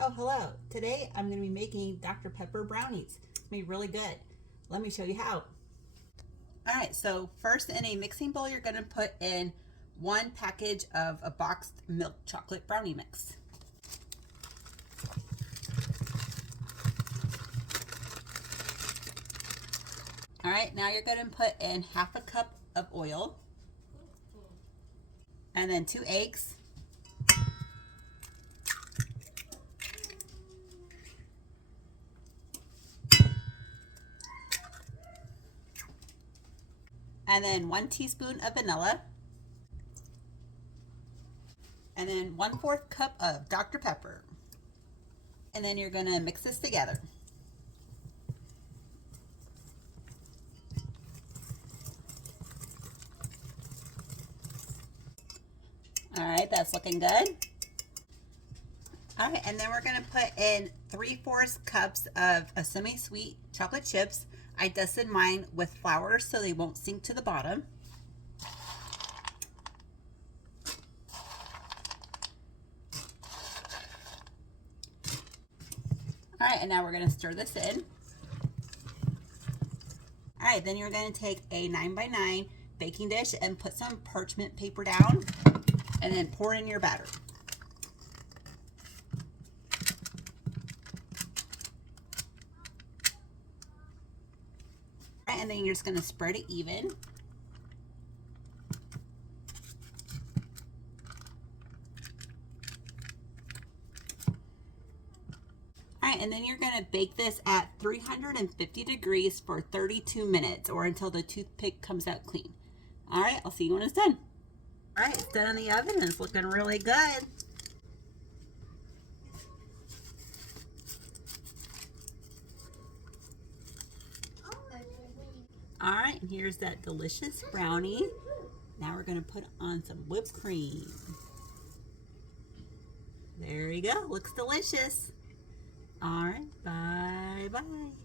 Oh, hello. Today I'm going to be making Dr. Pepper brownies. It's going to be really good. Let me show you how. All right, so first in a mixing bowl, you're going to put in 1 package of a boxed milk chocolate brownie mix. All right, now you're going to put in 1/2 cup of oil and then 2 eggs. And then 1 teaspoon of vanilla. And then 1/4 cup of Dr. Pepper. And then you're going to mix this together. All right, that's looking good. All right, and then we're gonna put in 3/4 cups of a semi-sweet chocolate chips. I dusted mine with flour so they won't sink to the bottom. All right, and now we're gonna stir this in. All right, then you're gonna take a 9x9 baking dish and put some parchment paper down and then pour in your batter. All right, and then you're just gonna spread it even. All right, and then you're gonna bake this at 350 degrees for 32 minutes or until the toothpick comes out clean. All right, I'll see you when it's done. All right, it's done in the oven and it's looking really good. All right, and here's that delicious brownie. Now we're gonna put on some whipped cream. There you go, looks delicious. All right, bye-bye.